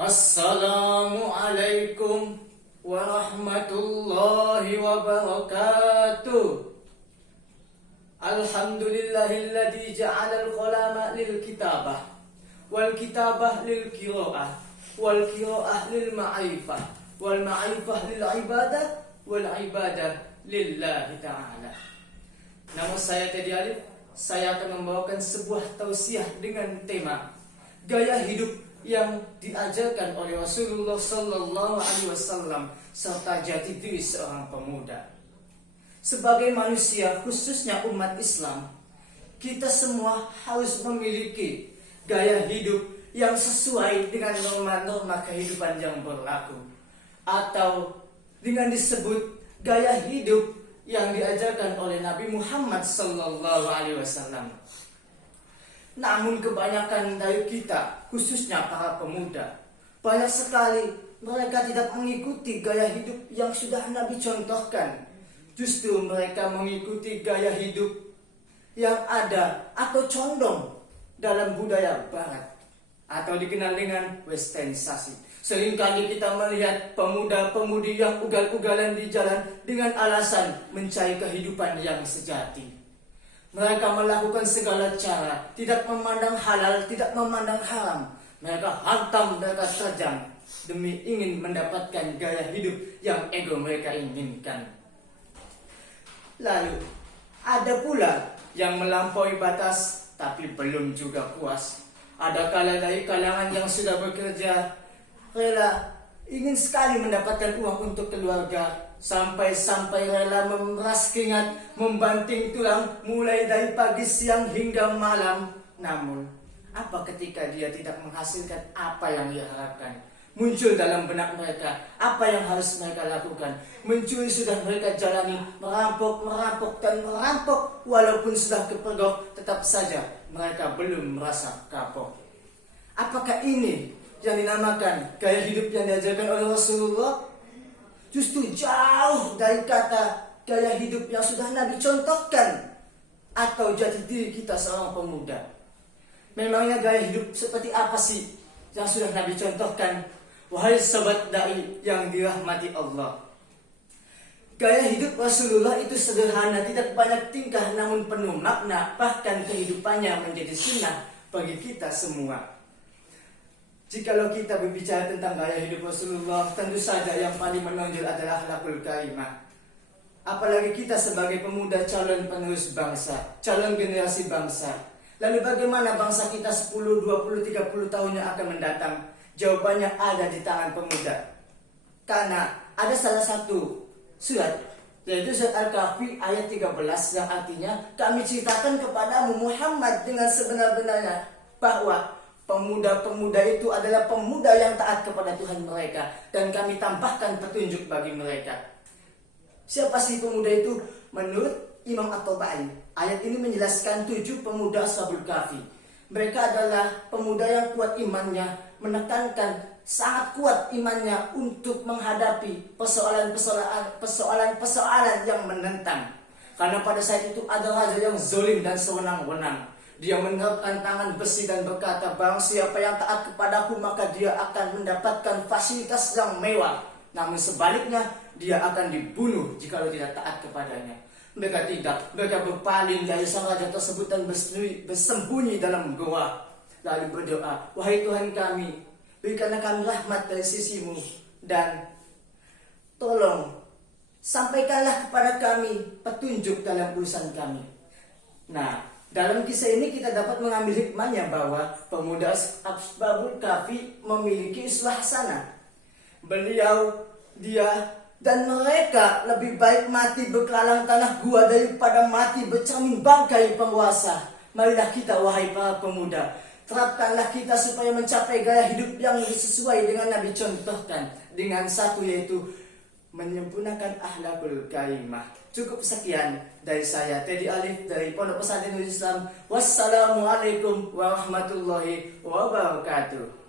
Assalamualaikum warahmatullahi wabarakatuh. Alhamdulillahilladzi ja'ala al-qalama lil kitabah wal kitabah lil qiraah wal qiraah lil ma'rifah wal ma'rifah lil ibadah wal ibadah lillahi ta'ala. Nama saya Teddy Alif. Saya akan membawakan sebuah tausiah dengan tema gaya hidup yang diajarkan oleh Rasulullah Sallallahu Alaihi Wasallam serta jati diri seorang pemuda. Sebagai manusia, khususnya umat Islam, kita semua harus memiliki gaya hidup yang sesuai dengan norma-norma kehidupan yang berlaku, atau dengan disebut gaya hidup yang diajarkan oleh Nabi Muhammad Sallallahu Alaihi Wasallam. Namun kebanyakan dari kita, khususnya para pemuda, banyak sekali mereka tidak mengikuti gaya hidup yang sudah Nabi contohkan. Justru mereka mengikuti gaya hidup yang ada atau condong dalam budaya barat, atau dikenal dengan westernisasi. Seringkali kita melihat pemuda-pemudi yang ugal-ugalan di jalan dengan alasan mencari kehidupan yang sejati. Mereka melakukan segala cara, tidak memandang halal, tidak memandang haram. Mereka hantam, mereka terjang demi ingin mendapatkan gaya hidup yang ego mereka inginkan. Lalu, ada pula yang melampaui batas tapi belum juga puas. Ada kala dari kalangan yang sudah bekerja rela ingin sekali mendapatkan uang untuk keluarga, sampai rela memeras keringat, membanting tulang mulai dari pagi, siang hingga malam. Namun, apa ketika dia tidak menghasilkan apa yang dia harapkan? Muncul dalam benak mereka apa yang harus mereka lakukan. Mencuri sudah mereka jalani, merampok dan merampok. Walaupun sudah kepergok, tetap saja mereka belum merasa kapok. Apakah ini yang dinamakan gaya hidup yang diajarkan oleh Rasulullah? Justru jauh dari kata gaya hidup yang sudah Nabi contohkan atau jati diri kita seorang pemuda. Memangnya gaya hidup seperti apa sih yang sudah Nabi contohkan? Wahai sahabat dai yang dirahmati Allah, gaya hidup Rasulullah itu sederhana, tidak banyak tingkah namun penuh makna. Bahkan kehidupannya menjadi sunnah bagi kita semua. Jikalau kita berbicara tentang gaya hidup Rasulullah, tentu saja yang paling menonjol adalah akhlakul karimah. Apalagi kita sebagai pemuda calon penerus bangsa, calon generasi bangsa. Lalu bagaimana bangsa kita 10, 20, 30 tahun yang akan mendatang? Jawabannya ada di tangan pemuda. Karena ada salah satu surat, yaitu surat Al-Kahfi ayat 13 yang artinya, kami ceritakan kepadamu Muhammad dengan sebenar-benarnya bahwa pemuda-pemuda itu adalah pemuda yang taat kepada Tuhan mereka, dan kami tambahkan petunjuk bagi mereka. Siapa sih pemuda itu? Menurut Imam At-Tabari, ayat ini menjelaskan 7 pemuda Ashabul Kahfi. Mereka adalah pemuda yang kuat imannya, menekankan sangat kuat imannya untuk menghadapi persoalan-persoalan yang menentang. Karena pada saat itu ada raja yang zalim dan sewenang-wenang. Dia menerapkan tangan besi dan berkata, barang siapa yang taat kepadaku maka dia akan mendapatkan fasilitas yang mewah. Namun sebaliknya dia akan dibunuh jika tidak taat kepadanya. Mereka tidak, mereka berpaling dari sang raja tersebut dan bersembunyi dalam goa. Lalu berdoa, wahai Tuhan kami, berikanlah kami rahmat dari sisimu, dan tolong sampaikanlah kepada kami petunjuk dalam urusan kami. Nah, dalam kisah ini kita dapat mengambil hikmahnya bahwa pemuda Ashabul Kahfi memiliki uswah hasanah. Dia dan mereka lebih baik mati berkelalang tanah gua daripada mati bercermin bangkai penguasa. Marilah kita, wahai para pemuda, terapkanlah kita supaya mencapai gaya hidup yang sesuai dengan Nabi contohkan. Dengan satu, yaitu menyempurnakan akhlakul karimah. Cukup sekian dari saya, Teddy Alif dari Pondok Pesantren Nurul Islam. Wassalamualaikum warahmatullahi wabarakatuh.